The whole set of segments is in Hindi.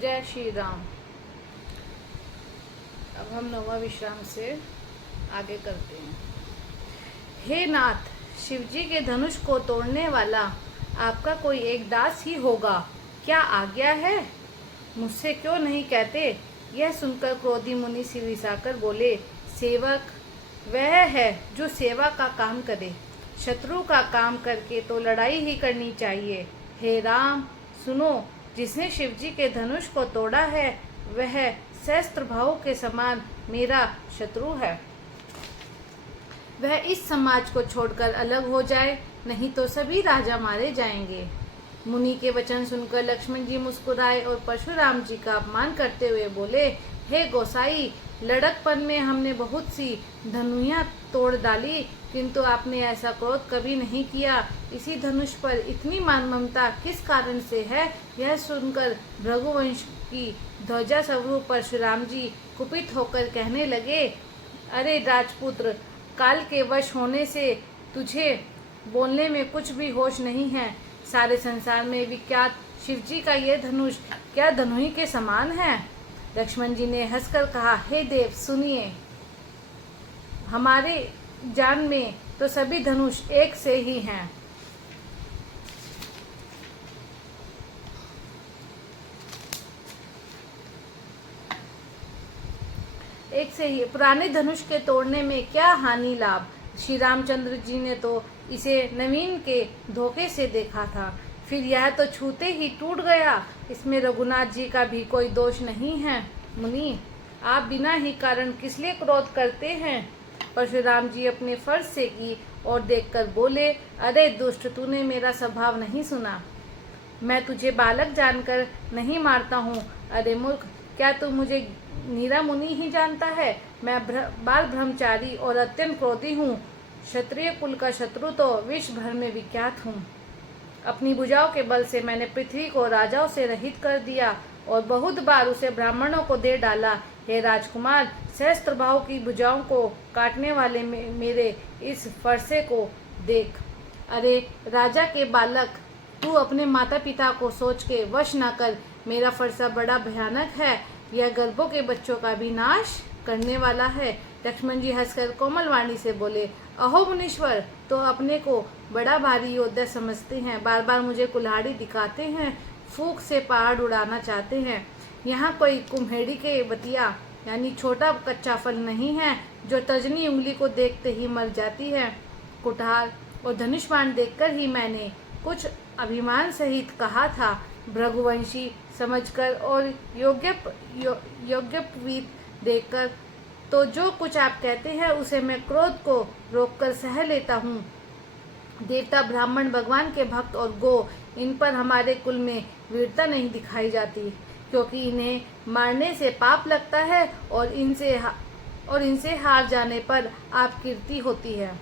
जय श्री राम। अब हम नौवां विश्राम से आगे करते हैं। हे नाथ, शिवजी के धनुष को तोड़ने वाला आपका कोई एक दास ही होगा, क्या आज्ञा है? मुझसे क्यों नहीं कहते? यह सुनकर क्रोधी मुनि सिर घिसाकर बोले, सेवक वह है जो सेवा का काम करे, शत्रु का काम करके तो लड़ाई ही करनी चाहिए। हे राम सुनो, जिसने शिवजी के धनुष को तोड़ा है वह सहस्त्र भावों के समान मेरा शत्रु है। वह इस समाज को छोड़कर अलग हो जाए, नहीं तो सभी राजा मारे जाएंगे। मुनि के वचन सुनकर लक्ष्मण जी मुस्कुराए और परशुराम जी का अपमान करते हुए बोले, हे गोसाई, लड़कपन में हमने बहुत सी धनुइयाँ तोड़ डाली, किंतु आपने ऐसा क्रोध कभी नहीं किया। इसी धनुष पर इतनी मान ममता किस कारण से है? यह सुनकर भृगुवंश की ध्वजा स्वरूप परशुराम जी कुपित होकर कहने लगे, अरे राजपुत्र, काल के वश होने से तुझे बोलने में कुछ भी होश नहीं है। सारे संसार में विख्यात शिवजी का यह धनुष क्या धनुई के समान है? लक्ष्मण जी ने हंसकर कहा, हे देव सुनिए, हमारे जान में तो सभी धनुष एक से ही हैं। एक से ही पुराने धनुष के तोड़ने में क्या हानि लाभ? श्री रामचंद्र जी ने तो इसे नवीन के धोखे से देखा था, फिर यह तो छूते ही टूट गया। इसमें रघुनाथ जी का भी कोई दोष नहीं है। मुनि, आप बिना ही कारण किस लिए क्रोध करते हैं? परशुराम जी अपने फर्ज से की और देखकर बोले, अरे दुष्ट, तूने मेरा स्वभाव नहीं सुना। मैं तुझे बालक जानकर नहीं मारता हूँ। अरे मूर्ख, क्या तू मुझे नीरा मुनि ही जानता है? मैं बाल ब्रह्मचारी और अत्यंत क्रोधी हूँ। क्षत्रिय कुल का शत्रु तो विश्व भर में विख्यात हूँ। अपनी भुजाओं के बल से मैंने पृथ्वी को राजाओं से रहित कर दिया और बहुत बार उसे ब्राह्मणों को दे डाला। हे राजकुमार, सहस्त्र भाव की भुजाओं को काटने वाले मेरे इस फरसे को देख। अरे राजा के बालक, तू अपने माता पिता को सोच के वश न कर। मेरा फरसा बड़ा भयानक है, यह गर्भों के बच्चों का भी नाश करने वाला है। लक्ष्मण जी हंसकर कोमल वाणी से बोले, अहो मुनीश्वर, तो अपने को बड़ा भारी योद्धा समझते हैं, बार बार मुझे कुल्हाड़ी दिखाते हैं, फूंक से पहाड़ उड़ाना चाहते हैं। यहाँ कोई कुम्हेड़ी के बतिया यानी छोटा कच्चा फल नहीं है जो तर्जनी उंगली को देखते ही मर जाती है। कुठार और धनुष बाण देखकर ही मैंने कुछ अभिमान सहित कहा था, भृगुवंशी समझकर और योग्यपवीत देखकर तो जो कुछ आप कहते हैं उसे मैं क्रोध को रोककर सह लेता हूँ। देवता, ब्राह्मण, भगवान के भक्त और गो, इन पर हमारे कुल में वीरता नहीं दिखाई जाती, क्योंकि इन्हें मारने से पाप लगता है और इनसे हार जाने पर आप कीर्ति होती है।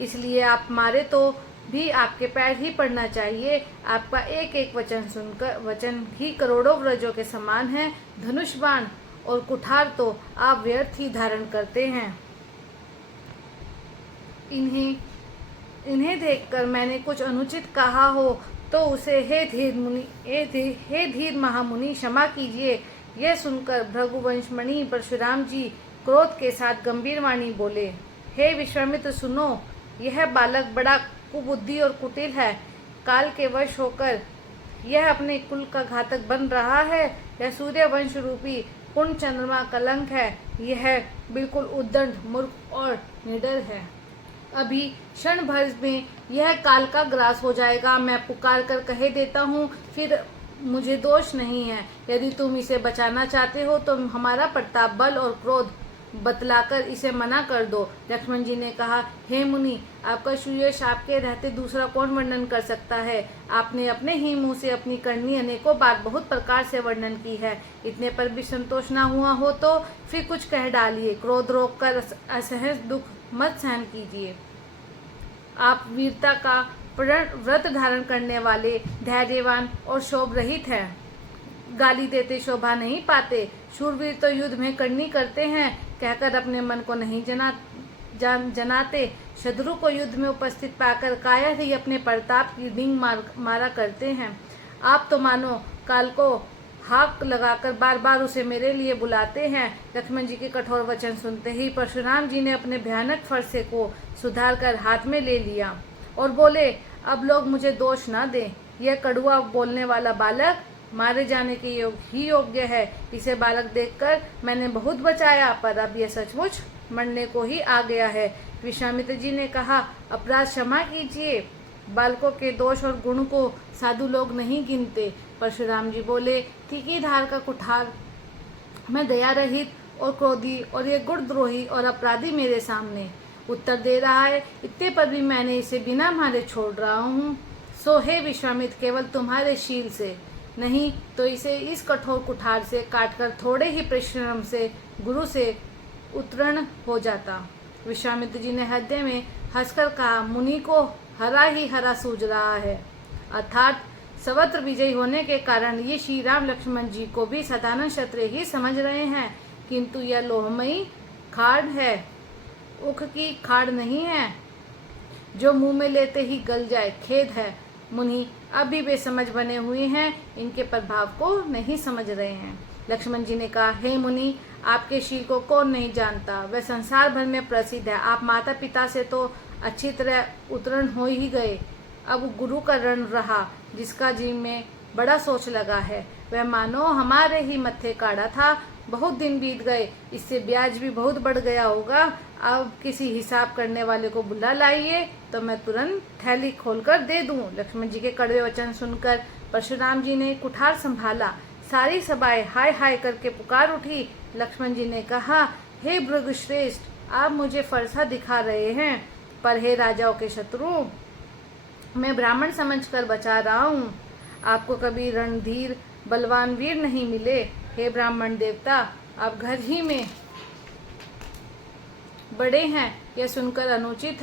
इसलिए आप मारे तो भी आपके पैर ही पड़ना चाहिए। आपका एक एक वचन ही करोड़ों व्रजों के समान है। धनुष बाण और कुठार तो आप व्यर्थ ही धारण करते हैं। इन्हें देखकर मैंने कुछ अनुचित कहा हो तो उसे हे धीर महामुनि क्षमा कीजिए। यह सुनकर भृगुवंशमणि परशुराम जी क्रोध के साथ गंभीर वाणी बोले, हे विश्वामित्र सुनो, यह बालक बड़ा कुबुद्धि और कुटिल है। काल के वश होकर यह अपने कुल का घातक बन रहा है। यह सूर्य वंश रूपी पूर्ण चंद्रमा कलंक है। यह बिल्कुल उद्दंड, मूर्ख और निडर है। अभी क्षण भर में यह काल का ग्रास हो जाएगा। मैं पुकार कर कह देता हूँ, फिर मुझे दोष नहीं है। यदि तुम इसे बचाना चाहते हो तो हमारा प्रताप, बल और क्रोध बतलाकर इसे मना कर दो। लक्ष्मण जी ने कहा, हे मुनि, आपका सुयश आपके रहते दूसरा कौन वर्णन कर सकता है? आपने अपने ही मुंह से अपनी करनी अनेकों बार बहुत प्रकार से वर्णन की है। इतने पर भी संतोष ना हुआ हो तो फिर कुछ कह डालिए। क्रोध रोक कर असहज दुख मत सहन कीजिए। आप वीरता का व्रत धारण करने वाले, धैर्यवान और शोभ रहित हैं। गाली देते शोभा नहीं पाते। शूरवीर तो युद्ध में करनी करते हैं कहकर अपने मन को नहीं जनाते। शत्रु को युद्ध में उपस्थित पाकर कायर ही अपने प्रताप की डींग मारा करते हैं। आप तो मानो काल को हाक लगाकर बार बार उसे मेरे लिए बुलाते हैं। लक्ष्मण जी के कठोर वचन सुनते ही परशुराम जी ने अपने भयानक फरसे को सुधार कर हाथ में ले लिया और बोले, अब लोग मुझे दोष न दें। यह कड़वा बोलने वाला बालक मारे जाने के योग्य है। इसे बालक देखकर मैंने बहुत बचाया, पर अब यह सचमुच मरने को ही आ गया है। विश्वामित्र जी ने कहा, अपराध क्षमा कीजिए। बालकों के दोष और गुण को साधु लोग नहीं गिनते। परशुराम जी बोले, तीखी धार का कुठार, मैं दया रहित और क्रोधी और ये गुणद्रोही और अपराधी मेरे सामने उत्तर दे रहा है, इतने पर भी मैंने इसे बिना मारे छोड़ रहा हूँ। सो हे विश्वामित्र, केवल तुम्हारे शील से नहीं तो इसे इस कठोर कुठार से काटकर थोड़े ही परिश्रम से गुरु से उत्तीर्ण हो जाता। विश्वामित्र जी ने हृदय में हंसकर कहा, मुनि को हरा ही हरा सूझ रहा है, अर्थात सर्वत्र विजयी होने के कारण ये श्री राम लक्ष्मण जी को भी साधारण क्षत्रिय ही समझ रहे हैं, किंतु यह लोहमयी खाड़ है, उख की खाड़ नहीं है जो मुंह में लेते ही गल जाए। खेद है मुनि, अभी बेसमझ बने हुए हैं, इनके प्रभाव को नहीं समझ रहे हैं। लक्ष्मण जी ने कहा, हे मुनि, आपके शील को कौन नहीं जानता, वह संसार भर में प्रसिद्ध है। आप माता पिता से तो अच्छी तरह उत्तीर्ण हो ही गए, अब गुरु का रण रहा, जिसका जी में बड़ा सोच लगा है, वह मानो हमारे ही मत्थे काढ़ा था। बहुत दिन बीत गए, इससे ब्याज भी बहुत बढ़ गया होगा। अब किसी हिसाब करने वाले को बुला लाइए तो मैं तुरंत थैली खोलकर दे दूं। लक्ष्मण जी के कड़वे वचन सुनकर परशुराम जी ने कुठार संभाला। सारी सभाएं हाय हाय करके पुकार उठी। लक्ष्मण जी ने कहा, हे भृगुश्रेष्ठ, आप मुझे फरसा दिखा रहे हैं, पर हे राजाओं के शत्रु, मैं ब्राह्मण समझकर बचा रहा हूँ। आपको कभी रणधीर बलवान वीर नहीं मिले। हे ब्राह्मण देवता, आप घर ही में बड़े हैं, यह सुनकर अनुचित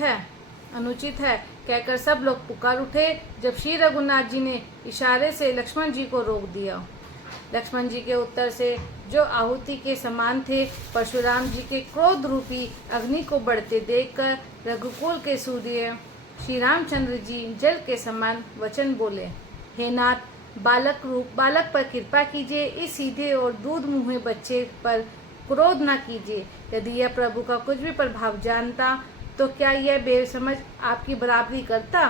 है कहकर सब लोग पुकार उठे। जब श्री रघुनाथ जी ने इशारे से लक्ष्मण जी को रोक दिया। लक्ष्मण जी के उत्तर से जो आहुति के समान थे, परशुराम जी के क्रोध रूपी अग्नि को बढ़ते देखकर रघुकुल के सूर्य श्री रामचंद्र जी जल के समान वचन बोले, हे नाथ, बालक पर कृपा कीजिए, इस सीधे और दूध मुँहे बच्चे पर क्रोध न कीजिए। यदि यह प्रभु का कुछ भी प्रभाव जानता तो क्या यह बेसमझ आपकी बराबरी करता।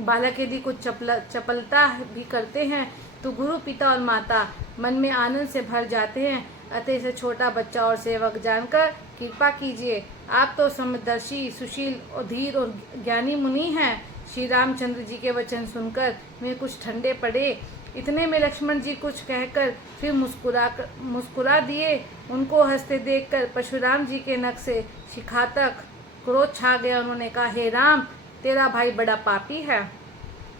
बालक यदि कुछ चपलता भी करते हैं तो गुरु, पिता और माता मन में आनंद से भर जाते हैं। अतः इसे छोटा बच्चा और सेवक जानकर कृपा कीजिए। आप तो समदर्शी, सुशील और धीर और ज्ञानी मुनि हैं। श्री रामचंद्र जी के वचन सुनकर वे कुछ ठंडे पड़े। इतने में लक्ष्मण जी कुछ कहकर फिर मुस्कुरा दिए। उनको हंसते देखकर परशुराम जी के नख से शिखा तक क्रोध छा गया। उन्होंने कहा, हे राम, तेरा भाई बड़ा पापी है।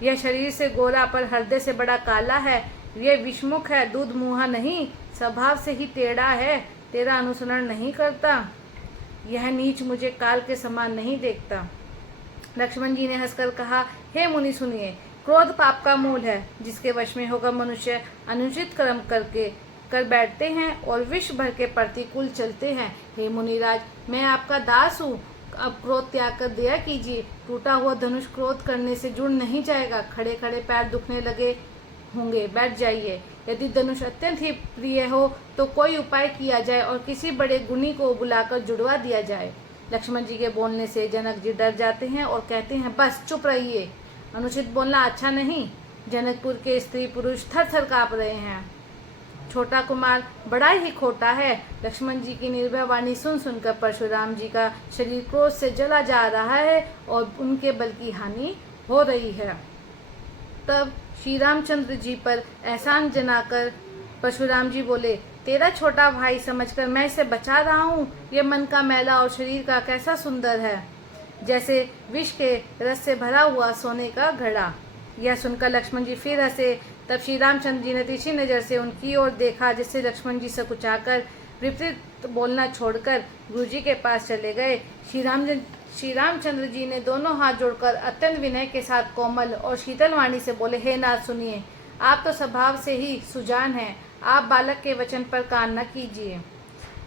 यह शरीर से गोरा पर हृदय से बड़ा काला है। यह विषमुख है, दूध मुँहा नहीं, स्वभाव से ही टेढ़ा है, तेरा अनुसरण नहीं करता। यह नीच मुझे काल के समान नहीं देखता। लक्ष्मण जी ने हंसकर कहा, हे मुनि सुनिए, क्रोध पाप का मूल है। जिसके वश में होकर मनुष्य अनुचित कर्म कर बैठते हैं और विश्व भर के प्रतिकूल चलते हैं। हे मुनिराज, मैं आपका दास हूँ, अब क्रोध त्याग कर दया कीजिए। टूटा हुआ धनुष क्रोध करने से जुड़ नहीं जाएगा। खड़े खड़े पैर दुखने लगे होंगे, बैठ जाइए। यदि धनुष अत्यंत ही प्रिय हो तो कोई उपाय किया जाए और किसी बड़े गुणी को बुलाकर जुड़वा दिया जाए। लक्ष्मण जी के बोलने से जनक जी डर जाते हैं और कहते हैं, बस चुप रहिए, अनुचित बोलना अच्छा नहीं। जनकपुर के स्त्री पुरुष थर थर काँप रहे हैं। छोटा कुमार बड़ा ही खोटा है। लक्ष्मण जी की निर्भय वाणी सुन सुनकर परशुराम जी का शरीर क्रोध से जला जा रहा है और उनके बल की हानि हो रही है। तब श्री रामचंद्र जी पर एहसान जनाकर परशुराम जी बोले, तेरा छोटा भाई समझकर मैं इसे बचा रहा हूँ। ये मन का मैला और शरीर का कैसा सुंदर है, जैसे विष के रस से भरा हुआ सोने का घड़ा। यह सुनकर लक्ष्मण जी फिर हंसे। तब श्री रामचंद्र जी ने तिरछी नजर से उनकी ओर देखा, जिससे लक्ष्मण जी सकुचाकर विपरीत बोलना छोड़कर गुरु जी के पास चले गए। श्री रामचंद्र जी ने दोनों हाथ जोड़कर अत्यंत विनय के साथ कोमल और शीतल वाणी से बोले, हे नाथ सुनिए, आप तो स्वभाव से ही सुजान हैं। आप बालक के वचन पर कान न कीजिए।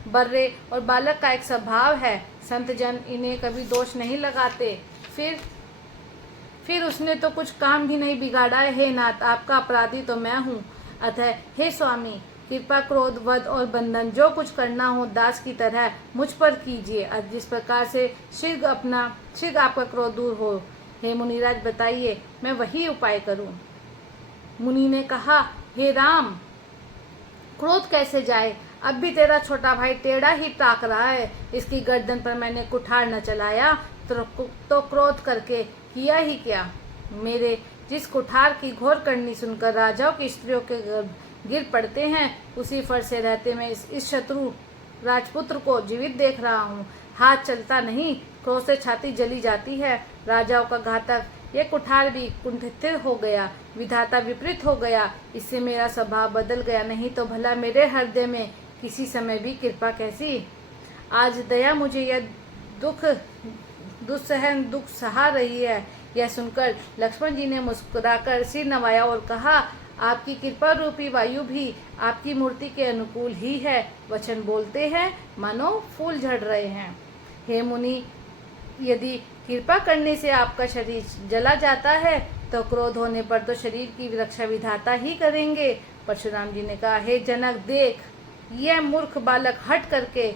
बर्रे और बालक का एक स्वभाव है, संत जन इन्हें कभी दोष नहीं लगाते। फिर उसने तो कुछ काम भी नहीं बिगाड़ा है। हे नाथ, आपका अपराधी तो मैं हूँ। अतः हे स्वामी, कृपा, क्रोध, वध और बंधन जो कुछ करना हो दास की तरह मुझ पर कीजिए, जिस प्रकार से शीघ्र आपका क्रोध दूर हो। हे मुनिराज, बताइए मैं वही उपाय करूं। मुनि ने कहा, हे राम, क्रोध कैसे जाए? अब भी तेरा छोटा भाई टेढ़ा ही ताक रहा है। इसकी गर्दन पर मैंने कुठार न चलाया तो क्रोध करके किया ही क्या? मेरे जिस कुठार की घोर करनी सुनकर राजाओं की स्त्रियों के गर्भ गिर पड़ते हैं, उसी फर से रहते मैं इस शत्रु राजपुत्र को जीवित देख रहा हूँ। हाथ चलता नहीं, क्रोध से छाती जली जाती है। राजाओं का घातक ये कुठार भी कुंठित हो गया, विधाता विपरीत हो गया, इससे मेरा स्वभाव बदल गया। नहीं तो भला मेरे हृदय में किसी समय भी कृपा कैसी? आज दया मुझे यह दुख सहा रही है। यह सुनकर लक्ष्मण जी ने मुस्कुराकर सिर नवाया और कहा, आपकी कृपा रूपी वायु भी आपकी मूर्ति के अनुकूल ही है। वचन बोलते हैं मानो फूल झड़ रहे हैं। हे मुनि, यदि कृपा करने से आपका शरीर जला जाता है तो क्रोध होने पर तो शरीर की रक्षा विधाता ही करेंगे। परशुराम जी ने कहा, हे जनक, देख, यह मूर्ख बालक हट करके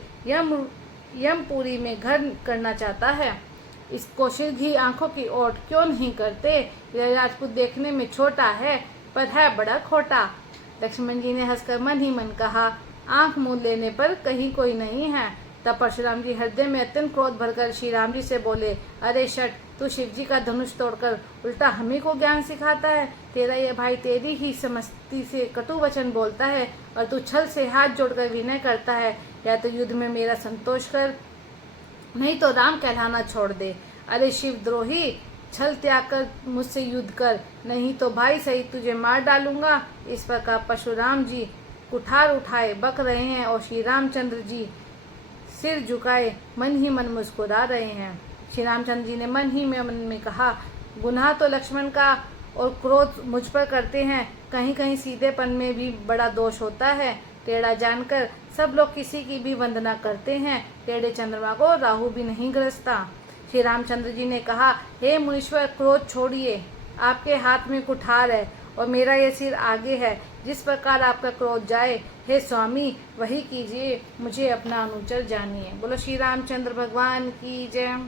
यमपुरी में घर करना चाहता है। इसको शीघ्र ही आंखों की ओट क्यों नहीं करते? यह राजपूत देखने में छोटा है पर है बड़ा खोटा। लक्ष्मण जी ने हंसकर मन ही मन कहा, आंख मूंद लेने पर कहीं कोई नहीं है। तब परशुराम जी हृदय में अत्यंत क्रोध भरकर श्री राम जी से बोले, अरे शट, तू शिव जी का धनुष तोड़कर उल्टा हमें को ज्ञान सिखाता है। तेरा ये भाई तेरी ही समस्ती से कटु वचन बोलता है और तू छल से हाथ जोड़कर विनय करता है। या तो युद्ध में मेरा संतोष कर, नहीं तो राम कहलाना छोड़ दे। अरे शिव द्रोही, छल त्याग कर मुझसे युद्ध कर, नहीं तो भाई सहित तुझे मार डालूंगा। इस प्रकार परशुराम जी कुठार उठाए बक रहे हैं और श्री रामचंद्र जी सिर झुकाए मन ही मन मुस्कुरा रहे हैं। श्री रामचंद्र जी ने मन में कहा, गुनाह तो लक्ष्मण का और क्रोध मुझ पर करते हैं, कहीं कहीं सीधेपन में भी बड़ा दोष होता है। टेढ़ा जानकर सब लोग किसी की भी वंदना करते हैं, टेढ़े चंद्रमा को राहु भी नहीं ग्रसता। श्री रामचंद्र जी ने कहा, हे मुनीश्वर, क्रोध छोड़िए, आपके हाथ में कुठार है और मेरा यह सिर आगे है। जिस प्रकार आपका क्रोध जाए, हे स्वामी, वही कीजिए, मुझे अपना अनुचर जानिए। बोलो श्री रामचंद्र भगवान की जय।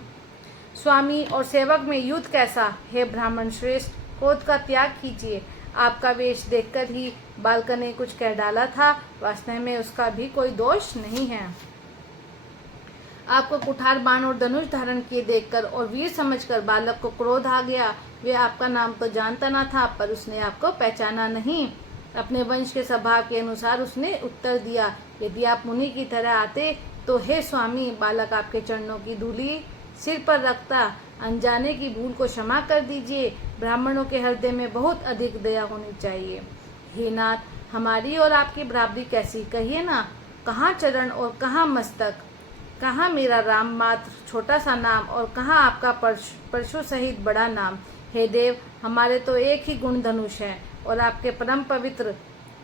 स्वामी और सेवक में युद्ध कैसा? हे ब्राह्मण श्रेष्ठ, क्रोध का त्याग कीजिए। आपका वेश देखकर ही बालक ने कुछ कह डाला था, वास्तव में उसका भी कोई दोष नहीं है। आपको कुठार, बाण और धनुष धारण किए देखकर और वीर समझकर बालक को क्रोध आ गया। वे आपका नाम तो जानता न था, पर उसने आपको पहचाना नहीं। अपने वंश के स्वभाव के अनुसार उसने उत्तर दिया, यदि आप मुनि की तरह आते तो हे स्वामी, बालक आपके चरणों की धूलि सिर पर रखता। अनजाने की भूल को क्षमा कर दीजिए। ब्राह्मणों के हृदय में बहुत अधिक दया होनी चाहिए। हे नाथ, हमारी और आपकी बराबरी कैसी, कहिए ना। कहाँ चरण और कहाँ मस्तक, कहाँ मेरा राम मात्र छोटा सा नाम और कहाँ आपका परशु सहित बड़ा नाम। हे देव, हमारे तो एक ही गुण धनुष है और आपके परम पवित्र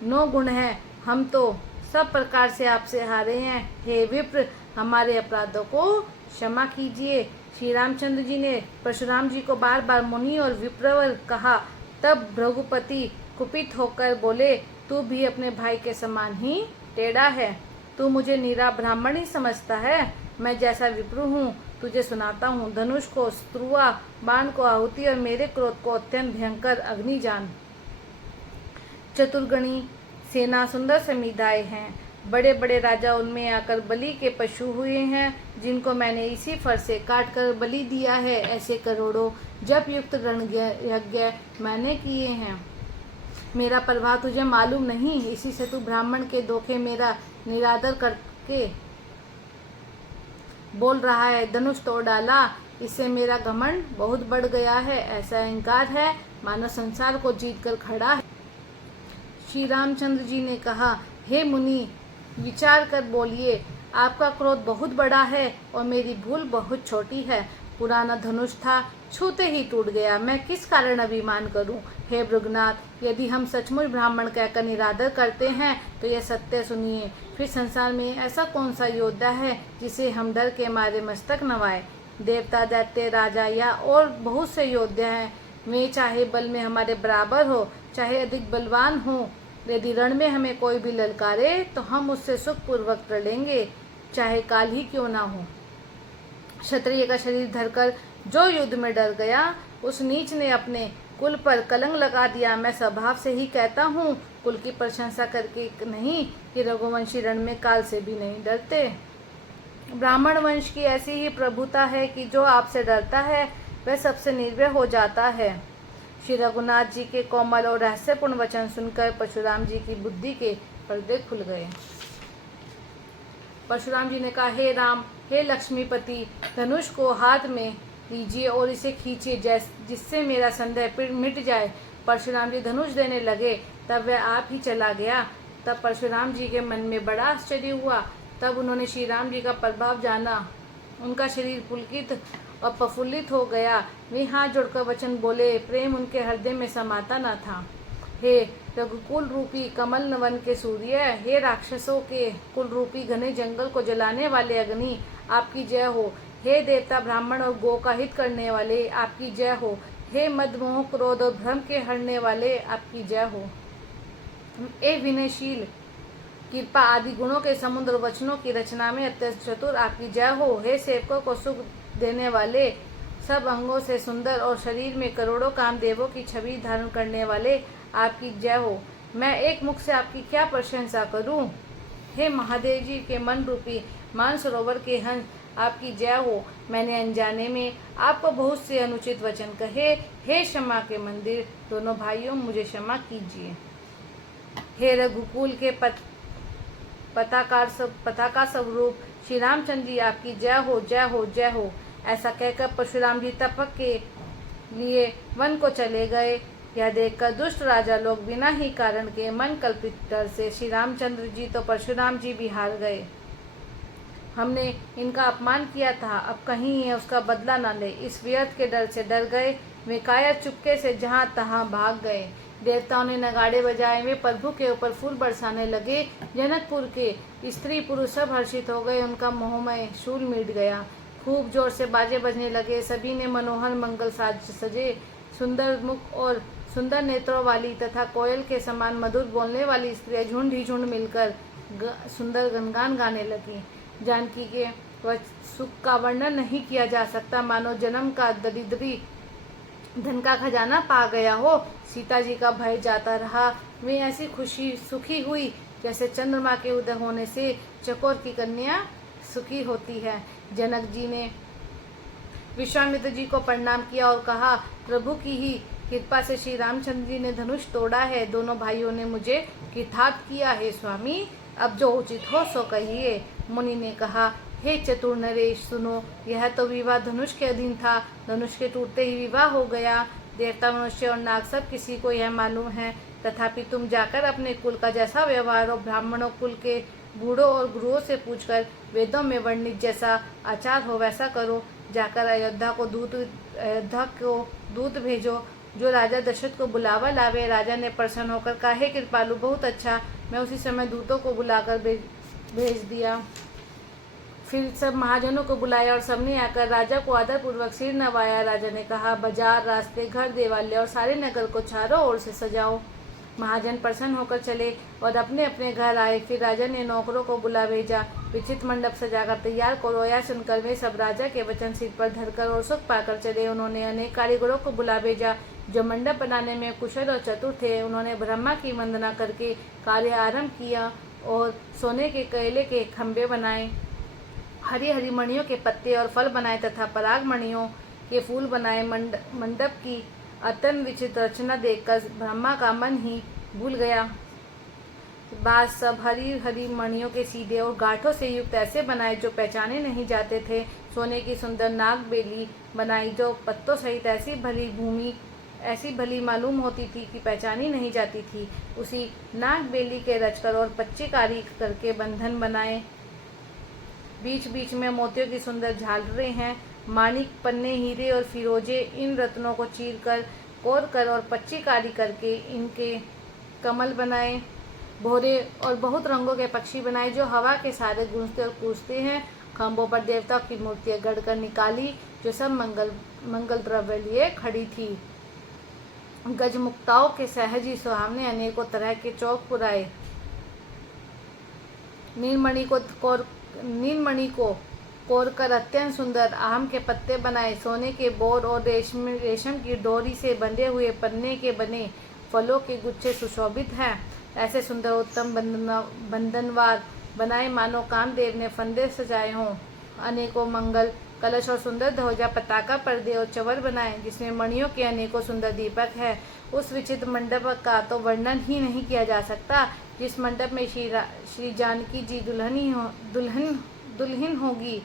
9 गुण हैं। हम तो सब प्रकार से आपसे हारे हैं। हे विप्र, हमारे अपराधों को क्षमा कीजिए। श्री रामचंद्र जी ने परशुराम जी को बार बार मुनि और विप्रवर कहा। तब भृगुपति कुपित होकर बोले, तू भी अपने भाई के समान ही टेढ़ा है। तू मुझे नीरा ब्राह्मण ही समझता है। मैं जैसा विप्र हूँ तुझे सुनाता हूँ। धनुष को स्त्रुआ, बाण को आहुति और मेरे क्रोध को अत्यंत भयंकर अग्नि जान। चतुर्गणी सेना सुंदर समिधाएं हैं। बड़े बड़े राजा उनमें आकर बलि के पशु हुए हैं, जिनको मैंने इसी फर से काट कर बलि दिया है। ऐसे करोड़ों जप युक्त रण यज्ञ मैंने किए हैं। मेरा प्रभाव तुझे मालूम नहीं, इसी से तू ब्राह्मण के धोखे मेरा निरादर करके बोल रहा है। धनुष तोड़ डाला, इससे मेरा घमंड बहुत बढ़ गया है। ऐसा अहंकार है मानो संसार को जीत कर खड़ा है। श्री रामचंद्र जी ने कहा, हे मुनि, विचार कर बोलिए। आपका क्रोध बहुत बड़ा है और मेरी भूल बहुत छोटी है। पुराना धनुष था, छूते ही टूट गया। मैं किस कारण अभिमान करूं? हे भृगुनाथ, यदि हम सचमुच ब्राह्मण कहकर निरादर करते हैं तो यह सत्य सुनिए। फिर संसार में ऐसा कौन सा योद्धा है जिसे हम डर के मारे मस्तक नवाए? देवता, दैत्य, राजा या और बहुत से योद्धा हैं। वे चाहे बल में हमारे बराबर हो, चाहे अधिक बलवान हो, यदि रण में हमें कोई भी ललकारे तो हम उससे सुखपूर्वक लड़ेंगे, चाहे काल ही क्यों ना हो। क्षत्रिय का शरीर धरकर जो युद्ध में डर गया, उस नीच ने अपने कुल पर कलंक लगा दिया। मैं स्वभाव से ही कहता हूँ, कुल की प्रशंसा करके नहीं, कि रघुवंशी रण में काल से भी नहीं डरते। ब्राह्मण वंश की ऐसी ही प्रभुता है कि जो आपसे डरता है वह सबसे निर्भय हो जाता है। श्री रघुनाथ जी के कोमल और रहस्यपूर्ण वचन सुनकर परशुराम जी की बुद्धि के पर्दे खुल गए। परशुराम जी ने कहा, हे राम, हे लक्ष्मीपति, धनुष को हाथ में लीजिए और इसे खींचिए, जिससे मेरा संदेह मिट जाए। परशुराम जी धनुष देने लगे, तब वह आप ही चला गया। तब परशुराम जी के मन में बड़ा आश्चर्य हुआ। तब उन्होंने श्री राम जी का प्रभाव जाना। उनका शरीर पुलकित और प्रफुल्लित हो गया। वे हाथ जोड़कर वचन बोले, प्रेम उनके हृदय में समाता न था। हे रघुकुल रूपी कमल वन के सूर्य, हे राक्षसों के कुल रूपी घने जंगल को जलाने वाले अग्नि, आपकी जय हो। हे देवता, ब्राह्मण और गो का हित करने वाले, आपकी जय हो। हे मद मोह क्रोध और भ्रम के हरने वाले, आपकी जय हो। ए विनयशील, कृपा आदि गुणों के समुद्र वचनों की रचना में अत्यंत चतुर, आपकी जय हो। हे सेवकों को सुख देने वाले, सब अंगों से सुंदर और शरीर में करोड़ों कामदेवों की छवि धारण करने वाले, आपकी जय हो। मैं एक मुख से आपकी क्या प्रशंसा करूं। हे महादेव जी के मन रूपी मानसरोवर के हंस, आपकी जय हो। मैंने अनजाने में आपको बहुत से अनुचित वचन कहे। हे क्षमा के मंदिर, दोनों भाइयों, मुझे क्षमा कीजिए। हे रघुकुल के पताका स्वरूप श्री रामचंद्र जी, आपकी जय हो, जय हो, जय हो। ऐसा कहकर परशुराम जी तपक के लिए वन को चले गए। यह देखकर दुष्ट राजा लोग बिना ही कारण के मन कल्पित डर से श्री रामचंद्र जी तो परशुराम जी भी हार गए। हमने इनका अपमान किया था, अब कहीं ये उसका बदला न ले, इस व्यर्थ के डर से डर गए। वे कायर चुपके से जहाँ तहाँ भाग गए। देवताओं ने नगाड़े बजाए, वे प्रभु के ऊपर फूल बरसाने लगे। जनकपुर के स्त्री पुरुष सब हर्षित हो गए, उनका मोहमय शूल मिट गया। खूब जोर से बाजे बजने लगे, सभी ने मनोहर मंगल साज सजे। सुंदर मुख और सुंदर नेत्रों वाली तथा कोयल के समान मधुर बोलने वाली स्त्रियां झुंड ही झुंड मिलकर सुंदर गुणगान गाने लगी। जानकी के सुख का वर्णन नहीं किया जा सकता, मानो जन्म का दरिद्री धन का खजाना पा गया हो। सीता जी का भय जाता रहा। वे ऐसी खुशी सुखी हुई जैसे चंद्रमा के उदय होने से चकोर की कन्या सुखी होती है। जनक जी ने विश्वामित्र जी को प्रणाम किया और कहा, प्रभु की ही कृपा से श्री रामचंद्र जी ने धनुष तोड़ा है। दोनों भाइयों ने मुझे कृतार्थ किया है स्वामी, अब जो उचित हो सो कहिए। मुनि ने कहा, हे चतुर नरेश, सुनो, यह तो विवाह धनुष के अधीन था, धनुष के टूटते ही विवाह हो गया। देवता, मनुष्य और नाग सब किसी को यह मालूम है, तथापि तुम जाकर अपने कुल का जैसा व्यवहार हो, ब्राह्मणों कुल के बूढ़ों और गुरुओं से पूछकर वेदों में वर्णित जैसा आचार हो वैसा करो। जाकर अयोध्या को दूत भेजो, जो राजा दशरथ को बुलावा लावे। राजा ने प्रसन्न होकर कहा, हे कृपालु, बहुत अच्छा। मैं उसी समय दूतों को बुलाकर भेज दिया। फिर सब महाजनों को बुलाया और सबने आकर राजा को आदरपूर्वक सिर नवाया। राजा ने कहा, बाजार, रास्ते, घर, देवालय और सारे नगर को चारों ओर से सजाओ। महाजन प्रसन्न होकर चले और अपने अपने घर आए। फिर राजा ने नौकरों को बुला भेजा, विचित्र मंडप सजाकर तैयार करो। यह सुनकर वे सब राजा के वचन सिर पर धरकर और सुख पाकर चले। उन्होंने अनेक कारीगरों को बुला भेजा जो मंडप बनाने में कुशल और चतुर थे। उन्होंने ब्रह्मा की वंदना करके कार्य आरंभ किया और सोने के केले के खंभे बनाए, हरी हरी मणियों के पत्ते और फल बनाए तथा पराग मणियों के फूल बनाए। मंडप की अत्यंत विचित्र रचना देखकर ब्रह्मा का मन ही भूल गया। बाँस सब हरी हरी मणियों के सीधे और गांठों से युक्त ऐसे बनाए जो पहचाने नहीं जाते थे। सोने की सुंदर नाग बेली बनाई जो पत्तों सहित ऐसी भली मालूम होती थी कि पहचानी नहीं जाती थी। उसी नाग बेली के रचकर और पच्चीकारी करके बंधन बनाए। बीच बीच में मोतियों की सुंदर झालरें हैं। माणिक, पन्ने, हीरे और फिरोजे इन रत्नों को चीरकर, कोरकर और पच्चीकारी करके इनके कमल बनाए। भोरे और बहुत रंगों के पक्षी बनाए जो हवा के सारे गूंजते और कूदते हैं। खंभों पर देवताओं की मूर्तियां गढ़कर निकाली जो सब मंगल द्रव्य लिए खड़ी थी। गजमुक्ताओं के सहजी सुहावने अनेकों तरह के चौक पुराए। नीलमणि को कोरकर अत्यंत सुंदर आम के पत्ते बनाए। सोने के बोर और रेशम की डोरी से बंधे हुए पन्ने के बने फलों के गुच्छे सुशोभित हैं। ऐसे सुंदर उत्तम बंधनवार बनाए मानो कामदेव ने फंदे सजाए हों। अनेकों मंगल कलश और सुंदर ध्वजा पताका पर्दे और चवर बनाए, जिसमें मणियों के अनेकों सुंदर दीपक है। उस विचित्र मंडप का तो वर्णन ही नहीं किया जा सकता। जिस मंडप में श्री जानकी जी दुल्हन होगी,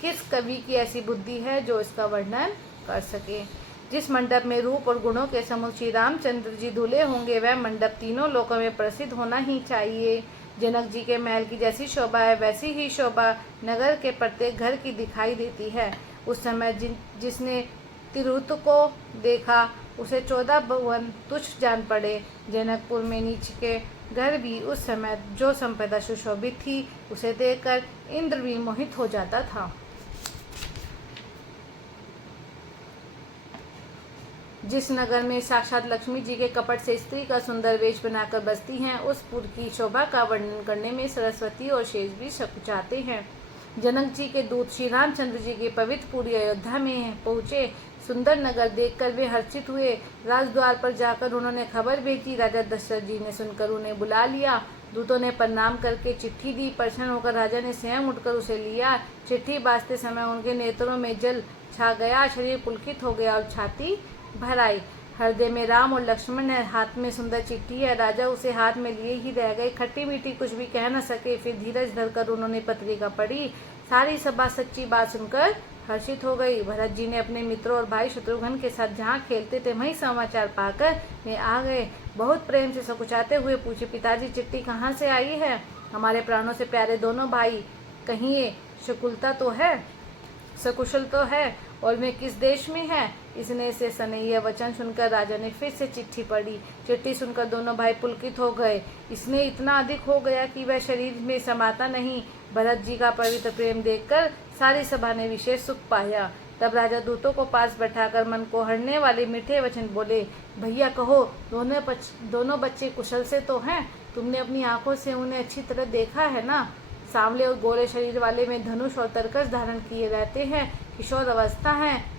किस कवि की ऐसी बुद्धि है जो इसका वर्णन कर सके। जिस मंडप में रूप और गुणों के समुद्र श्री रामचंद्र जी दूल्हे होंगे, वह मंडप तीनों लोकों में प्रसिद्ध होना ही चाहिए। जनक जी के महल की जैसी शोभा है, वैसी ही शोभा नगर के प्रत्येक घर की दिखाई देती है। उस समय जिसने तिरुत को देखा, उसे 14 भुवन तुच्छ जान पड़े। जनकपुर में नीच के घर भी उस समय जो संपदा सुशोभित थी, उसे देखकर इंद्र भी मोहित हो जाता था। जिस नगर में साक्षात लक्ष्मी जी के कपट से स्त्री का सुंदर वेश बनाकर बसती हैं, उस पुर की शोभा का वर्णन करने में सरस्वती और शेष भी सकुचाते हैं। जनक जी के दूत श्री रामचंद्र जी के पवित्र पुरी अयोध्या में पहुँचे। सुंदर नगर देखकर वे हर्षित हुए। राजद्वार पर जाकर उन्होंने खबर भेजी। राजा दशरथ जी ने सुनकर उन्हें बुला लिया। दूतों ने प्रणाम करके चिट्ठी दी। प्रसन्न होकर राजा ने स्वयं उठकर उसे लिया। चिट्ठी बाजते समय उनके नेत्रों में जल छा गया, शरीर पुलकित हो गया और छाती भर आई। हृदय में राम और लक्ष्मण है, हाथ में सुंदर चिट्ठी है। राजा उसे हाथ में लिए ही रह गए, खट्टी मीठी कुछ भी कह न सके। फिर धीरज धरकर उन्होंने पत्रिका पढ़ी। सारी सभा सच्ची बात सुनकर हर्षित हो गई। भरत जी ने अपने मित्रों और भाई शत्रुघ्न के साथ जहाँ खेलते थे, वहीं समाचार पाकर वे आ गए। बहुत प्रेम से सकुचाते हुए पूछे, पिताजी चिट्ठी कहाँ से आई है? हमारे प्राणों से प्यारे दोनों भाई, कहीं ये सकुशल तो है, और वे किस देश में है? इसने से स्नेह वचन सुनकर राजा ने फिर से चिट्ठी पढ़ी। चिट्ठी सुनकर दोनों भाई पुलकित हो गए। इसमें इतना अधिक हो गया कि वह शरीर में समाता नहीं। भरत जी का पवित्र प्रेम देखकर सारी सभा ने विशेष सुख पाया। तब राजा दूतों को पास बैठाकर मन को हरने वाले मीठे वचन बोले, भैया कहो, दोनों बच्चे कुशल से तो हैं? तुमने अपनी आंखों से उन्हें अच्छी तरह देखा है ना? सांवले और गोरे शरीर वाले में धनुष और तरकस धारण किए रहते हैं, किशोर अवस्था है,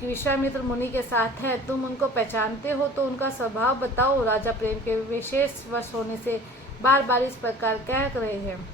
विश्वामित्र मुनि के साथ है। तुम उनको पहचानते हो तो उनका स्वभाव बताओ। राजा प्रेम के विशेष वश होने से बार बार इस प्रकार कह रहे हैं।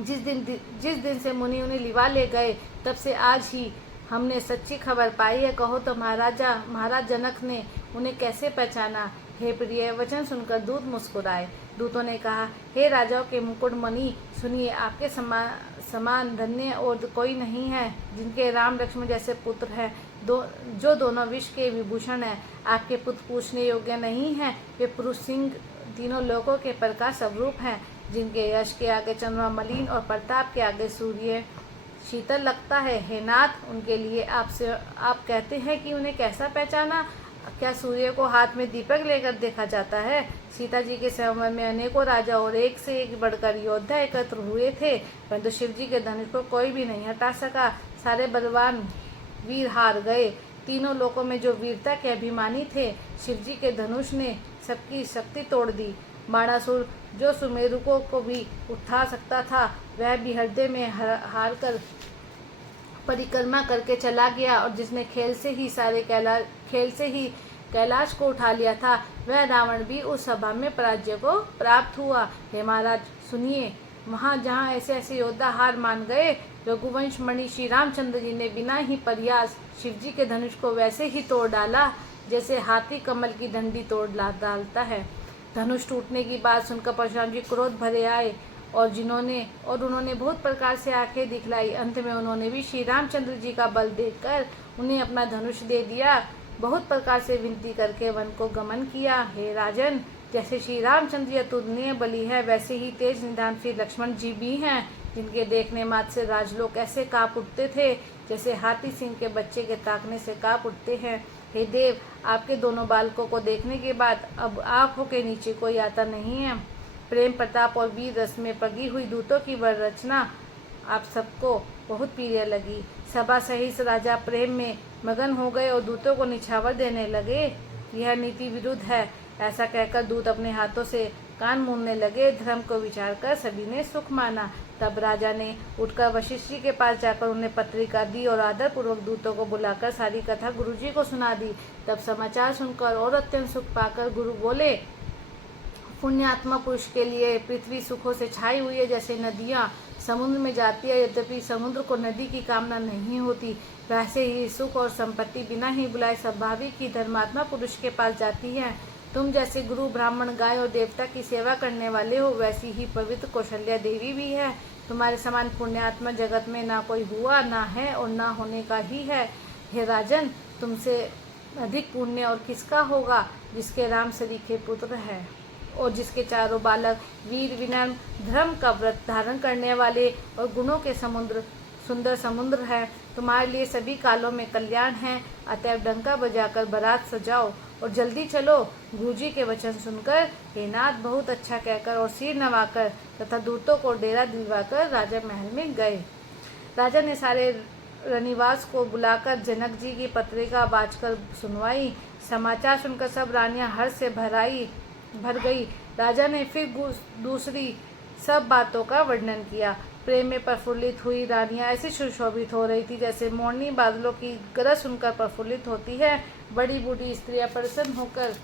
जिस दिन से मुनि उन्हें लिवा ले गए, तब से आज ही हमने सच्ची खबर पाई है। कहो तो महाराज जनक ने उन्हें कैसे पहचाना? हे प्रिय, वचन सुनकर दूत मुस्कुराए। दूतों ने कहा, हे राजाओं के मुकुट मणि, सुनिए, आपके समान धन्य और कोई नहीं है, जिनके राम लक्ष्मण जैसे पुत्र हैं, जो दोनों विश्व के विभूषण हैं। आपके पुत्र पूछने योग्य नहीं हैं। वे पुरुष सिंह तीनों लोकों के प्रकाश स्वरूप हैं, जिनके यश के आगे चंद्रमा मलिन और प्रताप के आगे सूर्य शीतल लगता है। हे नाथ, उनके लिए आप कहते हैं कि उन्हें कैसा पहचाना? क्या सूर्य को हाथ में दीपक लेकर देखा जाता है? सीता जी के स्वयंवर में अनेकों राजा और एक से एक बढ़कर योद्धा एकत्र हुए थे, परंतु शिव जी के धनुष को कोई भी नहीं हटा सका। सारे बलवान वीर हार गए। तीनों लोकों में जो वीरता के अभिमानी थे, शिव जी के धनुष ने सबकी शक्ति तोड़ दी। बाणासुर, जो सुमेरु को भी उठा सकता था, वह भी हृदय में हार कर परिक्रमा करके चला गया, और जिसने खेल से ही कैलाश को उठा लिया था, वह रावण भी उस सभा में पराजय को प्राप्त हुआ। हे महाराज सुनिए, वहाँ जहाँ ऐसे ऐसे योद्धा हार मान गए, रघुवंश मणि श्री रामचंद्र जी ने बिना ही प्रयास शिव जी के धनुष को वैसे ही तोड़ डाला, जैसे हाथी कमल की डंडी तोड़ डालता है। धनुष टूटने की बात सुनकर परशुराम जी क्रोध भरे आए, और उन्होंने बहुत प्रकार से आंखें दिखलाई। अंत में उन्होंने भी श्री रामचंद्र जी का बल देखकर उन्हें अपना धनुष दे दिया। बहुत प्रकार से विनती करके वन को गमन किया। हे राजन, जैसे श्री रामचंद्र जी अतुलनीय बली है, वैसे ही तेज निधान श्री लक्ष्मण जी भी हैं, जिनके देखने मात्र से राजलोक ऐसे काँप उठते थे, जैसे हाथी सिंह के बच्चे के ताकने से काँप उठते हैं। हे देव, आपके दोनों बालकों को देखने के बाद अब आँखों के नीचे कोई आता नहीं है। प्रेम, प्रताप और वीर रस में पगी हुई दूतों की वर रचना आप सबको बहुत प्रिय लगी। सभा सहित राजा प्रेम में मगन हो गए और दूतों को निछावर देने लगे। यह नीति विरुद्ध है। ऐसा कहकर दूत अपने हाथों से कान मूंदने लगे। धर्म को विचार कर सभी ने सुख माना। तब राजा ने उठकर वशिष्ठ जी के पास जाकर उन्हें पत्रिका दी और आदर पूर्वक दूतों को बुलाकर सारी कथा गुरुजी को सुना दी। तब समाचार सुनकर और अत्यंत सुख पाकर गुरु बोले, पुण्यात्मा पुरुष के लिए पृथ्वी सुखों से छाई हुई है, जैसे नदियाँ समुद्र में जाती है, यद्यपि समुद्र को नदी की कामना नहीं होती, वैसे ही सुख और संपत्ति बिना ही बुलाए स्वाभाविक ही धर्मात्मा पुरुष के पास जाती है। तुम जैसे गुरु ब्राह्मण गाय और देवता की सेवा करने वाले हो, वैसी ही पवित्र कौशल्या देवी भी है। तुम्हारे समान पुण्यात्मा जगत में ना कोई हुआ, ना है और ना होने का ही है। हे राजन, तुमसे अधिक पुण्य और किसका होगा, जिसके राम सरीखे पुत्र है और जिसके चारों बालक वीर विनम्र धर्म का व्रत धारण करने वाले और गुणों के सुंदर समुद्र है। तुम्हारे लिए सभी कालों में कल्याण है। अतएव डंका बजाकर बारात सजाओ और जल्दी चलो। गुरुजी के वचन सुनकर हे नाथ बहुत अच्छा कहकर और सिर नवाकर तथा दूतों को डेरा दिलवाकर राजा महल में गए। राजा ने सारे रनिवास को बुलाकर जनक जी की पत्रिका वाचकर सुनवाई। समाचार सुनकर सब रानियां हर्ष से भर गई। राजा ने फिर दूसरी सब बातों का वर्णन किया। प्रेम में प्रफुल्लित हुई रानियां ऐसी सुशोभित हो रही थी जैसे मोरनी बादलों की गरज सुनकर प्रफुल्लित होती है। बड़ी बूढ़ी स्त्रियां प्रसन्न होकर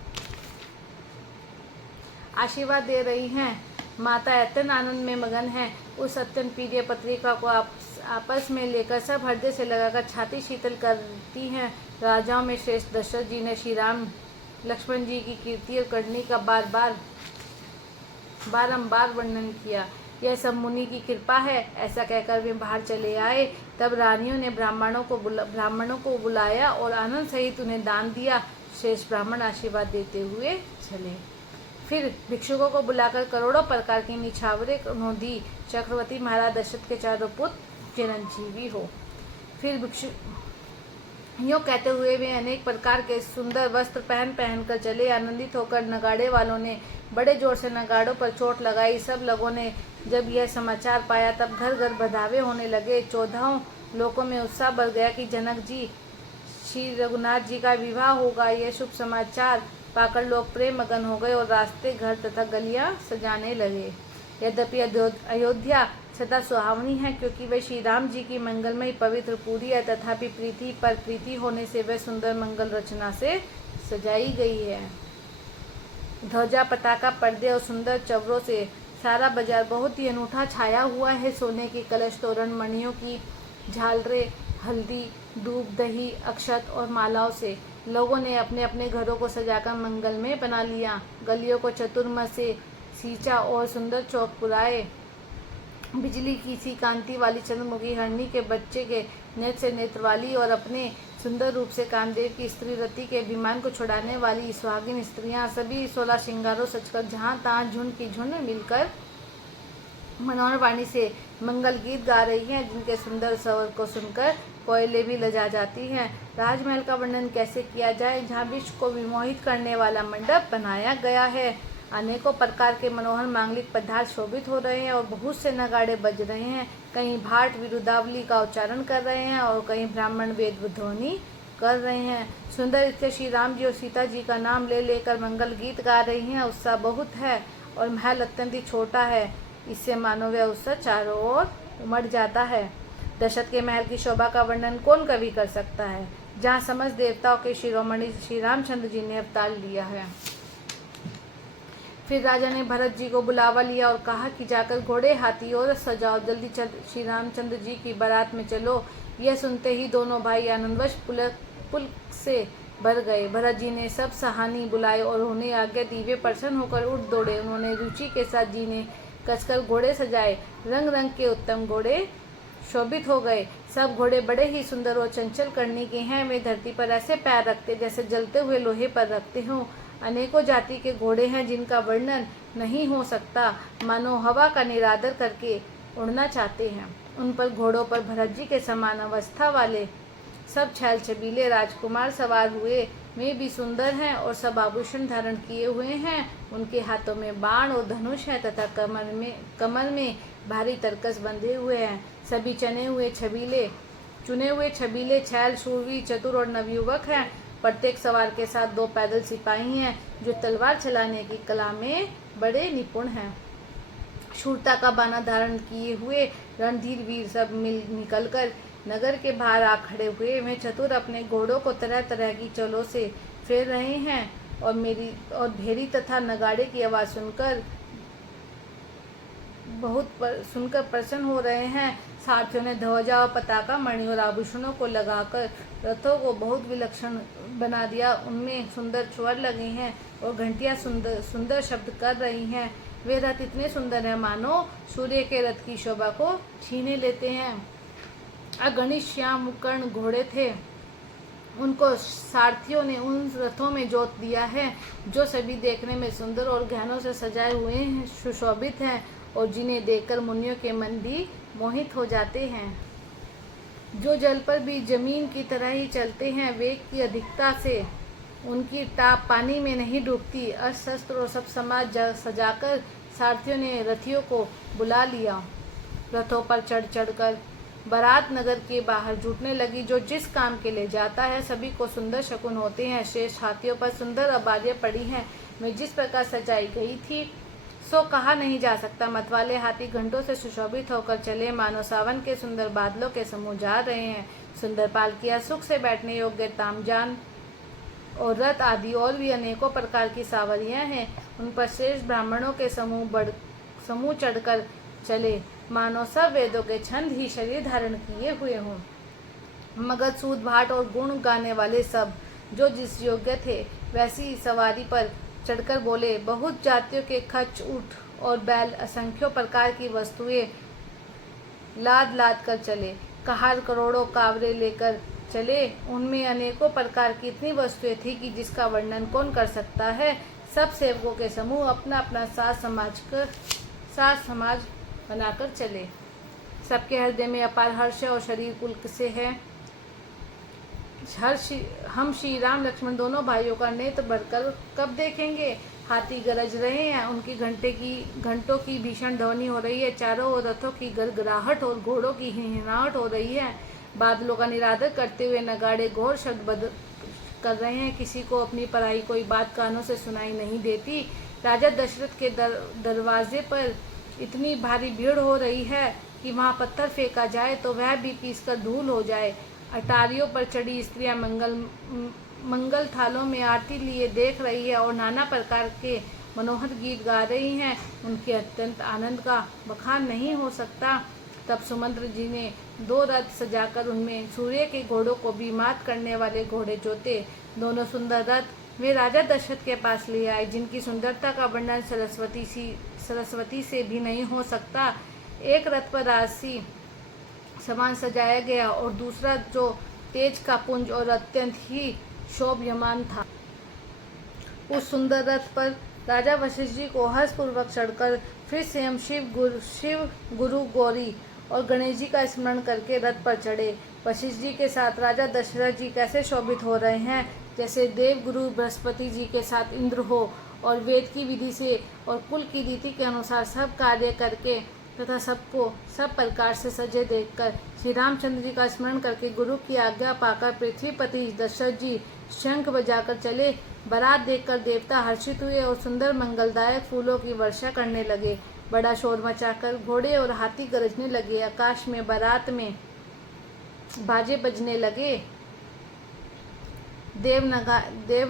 आशीर्वाद दे रही हैं। माता अत्यंत आनंद में मगन है। उस अत्यंत प्रिय पत्रिका को आपस में लेकर सब हृदय से लगाकर छाती शीतल करती हैं। राजाओं में श्रेष्ठ दशरथ जी ने श्री राम लक्ष्मण जी की कीर्ति और करनी का बारंबार वर्णन किया। यह सब मुनि की कृपा है, ऐसा कहकर वे बाहर चले आए। तब रानियों ने ब्राह्मणों को बुलाया और आनंद सहित उन्हें दान दिया। शेष ब्राह्मण आशीर्वाद देते हुए चले। फिर भिक्षुकों को बुलाकर करोड़ों प्रकार की निछावरें उन्होंने दी। चक्रवर्ती महाराज दशरथ के चारों पुत्र चिरंजीवी हो। फिर भिक्षु यूँ कहते हुए वे अनेक प्रकार के सुंदर वस्त्र पहन कर चले। आनंदित होकर नगाड़े वालों ने बड़े जोर से नगाड़ों पर चोट लगाई। सब लोगों ने जब यह समाचार पाया तब घर घर बधावे होने लगे। 14 लोकों में उत्साह बढ़ गया कि जनक जी श्री रघुनाथ जी का विवाह होगा। यह शुभ समाचार पाकर लोग प्रेम मगन हो गए और रास्ते, घर तथा गलियां सजाने लगे। यद्यपि अयोध्या सदा सुहावनी है, क्योंकि वह श्री राम जी की मंगलमय पवित्र पूरी है, तथापि प्रीति पर प्रीति होने से वह सुंदर मंगल रचना से सजाई गई है। ध्वजा, पताका, पर्दे और सुंदर चवरों से सारा बाजार बहुत ही अनूठा छाया हुआ है। सोने के कलश, तोरण, मणियों की झालरें, हल्दी, दूध, दही, अक्षत और मालाओं से लोगों ने अपने अपने घरों को सजाकर मंगलमय बना लिया। गलियों को चतुर्म से सींचा और सुंदर चौक पुराए। बिजली की सी कांति वाली चंद्रमुखी हरणी के बच्चे के नेत्र से नेत्र वाली और अपने सुंदर रूप से कामदेव की स्त्री रति के अभिमान को छुड़ाने वाली सुहागिन स्त्रियां सभी 16 श्रृंगारों सजकर जहां तहां झुंड की झुंड मिलकर मनोहर वाणी से मंगल गीत गा रही हैं, जिनके सुंदर स्वर को सुनकर कोयले भी लजा जाती हैं। राजमहल का वर्णन कैसे किया जाए, जहाँ विश्व को विमोहित करने वाला मंडप बनाया गया है। अनेकों प्रकार के मनोहर मांगलिक पदार्थ शोभित हो रहे हैं और बहुत से नगाड़े बज रहे हैं। कहीं भाट विरुदावली का उच्चारण कर रहे हैं और कहीं ब्राह्मण वेद ध्वनि कर रहे हैं। सुंदर स्त्री श्री राम जी और सीता जी का नाम ले लेकर मंगल गीत गा रही हैं। उत्साह बहुत है और महल अत्यंत ही छोटा है, इससे मानो वह उत्साह चारों ओर उमड़ जाता है। दशरथ के महल की शोभा का वर्णन कौन कवि कर सकता है, जहाँ समस्त देवताओं के शिरोमणि श्री रामचंद्र जी ने अवतार लिया है। फिर राजा ने भरत जी को बुलावा लिया और कहा कि जाकर घोड़े, हाथी और सजाओ, जल्दी श्री रामचंद्र जी की बारात में चलो। यह सुनते ही दोनों भाई आनंदवश पुलक से भर गए। भरत जी ने सब सहानी बुलाए और उन्हें आज्ञा दी। वे प्रसन्न होकर उठ दौड़े। उन्होंने रुचि के साथ जी ने कसकर घोड़े सजाए। रंग रंग के उत्तम घोड़े शोभित हो गए। सब घोड़े बड़े ही सुंदर और चंचल करनी के हैं। वे धरती पर ऐसे पैर रखते जैसे जलते हुए लोहे पर रखते हों। अनेकों जाति के घोड़े हैं जिनका वर्णन नहीं हो सकता, मानो हवा का निरादर करके उड़ना चाहते हैं। उन पर घोड़ों पर भरत जी के समान अवस्था वाले सब छैल छबीले राजकुमार सवार हुए। वे भी सुंदर हैं और सब आभूषण धारण किए हुए हैं। उनके हाथों में बाण और धनुष है तथा कमर में भारी तरकस बंधे हुए हैं। सभी चुने हुए छबीले छैल, शूरवीर, चतुर और नवयुवक हैं। प्रत्येक सवार के साथ 2 पैदल सिपाही हैं जो तलवार चलाने की कला में बड़े निपुण हैं। शूरता का बाना धारण किए हुए रणधीर वीर सब निकलकर नगर के बाहर आ खड़े हुए। वे चतुर अपने घोड़ों को तरह तरह की चलों से फेर रहे हैं और भेरी तथा नगाड़े की आवाज़ सुनकर प्रसन्न हो रहे हैं। सारथियों ने ध्वजा और पताका, मणि और आभूषणों को लगाकर रथों को बहुत विलक्षण बना दिया। उनमें सुंदर स्वर लगे हैं और घंटियां सुंदर शब्द कर रही हैं। वे रथ इतने सुंदर हैं मानो सूर्य के रथ की शोभा को छीने लेते हैं। अगणित श्याम मुकर्ण घोड़े थे। उनको सारथियों ने उन रथों में जोत दिया है जो सभी देखने में सुंदर और गहनों से सजाए हुए हैं, सुशोभित हैं और जिन्हें देखकर मुनियों के मन भी मोहित हो जाते हैं। जो जल पर भी जमीन की तरह ही चलते हैं, वेग की अधिकता से उनकी टाप पानी में नहीं डूबती। अस्त्र शस्त्र और सब समाज सजाकर सारथियों ने रथियों को बुला लिया। रथों पर चढ़ चढ़कर बारात नगर के बाहर जुटने लगी। जो जिस काम के लिए जाता है सभी को सुंदर शकुन होते हैं। श्रेष्ठ हाथियों पर सुंदर अबारियाँ पड़ी हैं। वे जिस प्रकार सजाई गई थी सो कहा नहीं जा सकता। मतवाले हाथी घंटों से सुशोभित होकर चले मानो सावन के सुंदर बादलों के समूह जा रहे हैं। सुंदर पालकियाँ, सुख से बैठने योग्य तामजान और रथ आदि और भी अनेकों प्रकार की सावरियाँ हैं। उन पर श्रेष्ठ ब्राह्मणों के समूह चढ़कर चले मानो सब वेदों के छंद ही शरीर धारण किए हुए हों। मगध, सूद, भाट और गुण गाने वाले सब जो जिस योग्य थे वैसी सवारी पर चढ़कर बोले। बहुत जातियों के खच्च, ऊंट और बैल, असंख्यों प्रकार की वस्तुएं लाद लाद कर चले। कहार करोड़ों कावरे लेकर चले। उनमें अनेकों प्रकार की इतनी वस्तुएं थी कि जिसका वर्णन कौन कर सकता है। सब सेवकों के समूह अपना अपना साज समाज बनाकर चले। सबके हृदय में अपार हर्ष और शरीर पुलक से है। हम श्री राम लक्ष्मण दोनों भाइयों का नेत्र भरकर कब देखेंगे। हाथी गरज रहे हैं, उनकी घंटों की भीषण ध्वनि हो रही है। चारों ओर रथों की गड़गड़ाहट और घोड़ों की हिहनाहट हो रही है। बादलों का निरादर करते हुए नगाड़े घोर शब्द कर रहे हैं। किसी को अपनी पराई कोई बात कानों से सुनाई नहीं देती। राजा दशरथ के दरवाजे पर इतनी भारी भीड़ हो रही है कि वहाँ पत्थर फेंका जाए तो वह भी पीसकर धूल हो जाए। अटारियों पर चढ़ी स्त्रियां मंगल थालों में आरती लिए देख रही है और नाना प्रकार के मनोहर गीत गा रही हैं। उनके अत्यंत आनंद का बखान नहीं हो सकता। तब सुमंत्र जी ने 2 रथ सजाकर उनमें सूर्य के घोड़ों को भी मात करने वाले घोड़े जोते। दोनों सुंदर रथ वे राजा दशरथ के पास ले आए, जिनकी सुंदरता का वर्णन सरस्वती से भी नहीं हो सकता। एक रथ पर राशि समान सजाया गया और दूसरा जो तेज का पुंज और अत्यंत ही शोभयमान था। उस सुंदर रथ पर राजा वशिष्ठ जी को हर्षपूर्वक चढ़कर फिर से हम शिव गुरु गौरी और गणेश जी का स्मरण करके रथ पर चढ़े। वशिष्ठ जी के साथ राजा दशरथ जी कैसे शोभित हो रहे हैं, जैसे देव गुरु बृहस्पति जी के साथ इंद्र हो, और वेद की विधि से और कुल की रीति के अनुसार सब कार्य करके तथा सबको सब प्रकार से सजे देखकर श्री रामचंद्र जी का स्मरण करके गुरु की आज्ञा पाकर पृथ्वीपति दशरथ जी शंख बजाकर चले। बारात देखकर देवता हर्षित हुए और सुंदर मंगलदायक फूलों की वर्षा करने लगे। बड़ा शोर मचाकर घोड़े और हाथी गरजने लगे। आकाश में बारात में बाजे बजने लगे। देव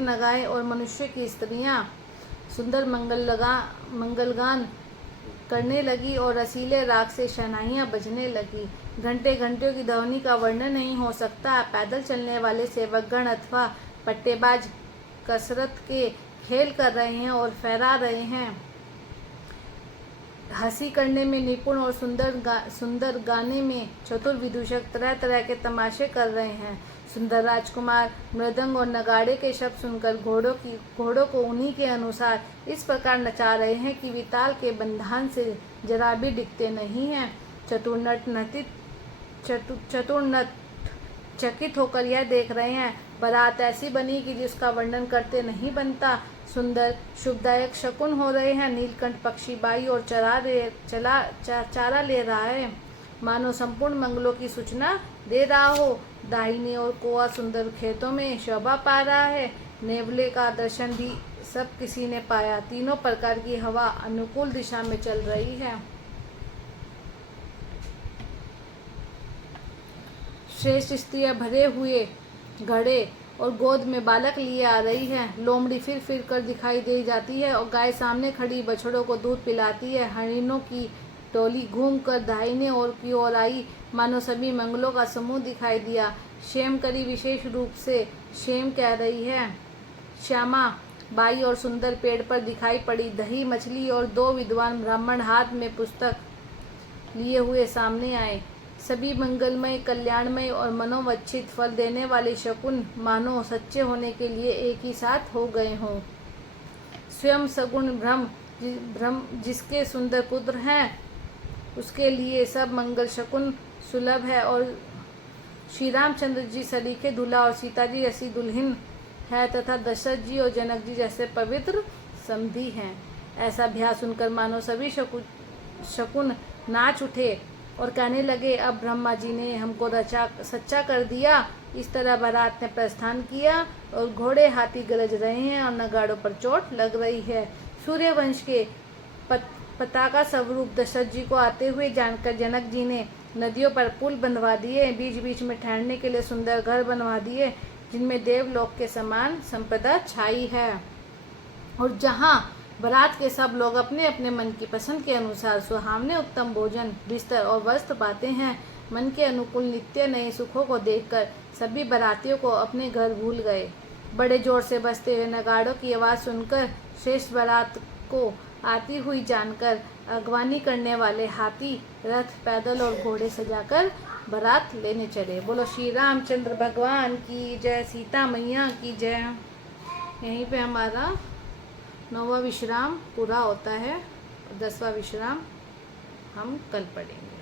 नगाए और मनुष्य की स्त्रियां सुंदर मंगलगान करने लगी और रसीले राग से शहनाइयाँ बजने लगी। घंटे घंटियों की ध्वनि का वर्णन नहीं हो सकता। पैदल चलने वाले सेवकगण अथवा पट्टेबाज कसरत के खेल कर रहे हैं और फहरा रहे हैं। हंसी करने में निपुण और सुंदर गाने में चतुर विदूषक तरह तरह के तमाशे कर रहे हैं। सुंदर राजकुमार मृदंग और नगाड़े के शब्द सुनकर घोड़ों को उन्हीं के अनुसार इस प्रकार नचा रहे हैं कि वे ताल के बंधन से जरा भी डिगते नहीं हैं। चतुर चकित होकर यह देख रहे हैं, बारात ऐसी बनी कि जिसका वर्णन करते नहीं बनता। सुंदर शुभदायक शकुन हो रहे हैं। नीलकंठ पक्षी बाई और चारा ले रहा है, मानो संपूर्ण मंगलों की सूचना दे रहा हो। दाहिनी ओर कोआ सुंदर खेतों में शोभा पा रहा है। नेवले का दर्शन भी सब किसी ने पाया। तीनों प्रकार की हवा अनुकूल दिशा में चल रही है। श्रेष्ठ स्त्रियां भरे हुए घड़े और गोद में बालक लिए आ रही है। लोमड़ी फिर फिर कर दिखाई दे जाती है और गाय सामने खड़ी बछड़ों को दूध पिलाती है। हरिणों की टोली घूम कर दाहिने ओर की ओर आई, मानो सभी मंगलों का समूह दिखाई दिया। शेमकरी विशेष रूप से शेम कह रही है। श्यामा बाई और सुंदर पेड़ पर दिखाई पड़ी। दही मछली और 2 विद्वान ब्राह्मण हाथ में पुस्तक लिए हुए सामने आए। सभी मंगलमय, कल्याणमय और मनोवच्छित फल देने वाले शकुन मानो सच्चे होने के लिए एक ही साथ हो गए हों। स्वयं सगुण ब्रह्म जिसके सुंदर पुत्र हैं, उसके लिए सब मंगल शकुन सुलभ है। और श्री रामचंद्र जी सलीखे दूल्हा और सीता जी ऐसी दुल्हन है तथा दशरथ जी और जनक जी जैसे पवित्र समधी हैं। ऐसा अभ्यास सुनकर मानो सभी शकुन नाच उठे और कहने लगे, अब ब्रह्मा जी ने हमको सच्चा कर दिया। इस तरह बारात ने प्रस्थान किया और घोड़े हाथी गरज रहे हैं और नगाड़ों पर चोट लग रही है। सूर्यवंश के पताका स्वरूप दशरथ जी को आते हुए जानकर जनक जी ने नदियों पर पुल बंधवा दिए। बीच बीच में ठहरने के लिए सुंदर घर बनवा दिए, जिनमें देवलोक के समान संपदा छाई है। और जहाँ बारात के सब लोग अपने अपने मन की पसंद के अनुसार सुहावने उत्तम भोजन, बिस्तर और वस्त्र पाते हैं। मन के अनुकूल नित्य नए सुखों को देखकर सभी बारातियों को अपने घर भूल गए। बड़े जोर से बजते हुए नगाड़ों की आवाज़ सुनकर श्रेष्ठ बारात को आती हुई जानकर अगवानी करने वाले हाथी, रथ, पैदल और घोड़े सजाकर बारात लेने चले। बोलो श्री रामचंद्र भगवान की जय, सीता मैया की जय। यहीं पे हमारा 9वां विश्राम पूरा होता है और 10वां विश्राम हम कल पढ़ेंगे।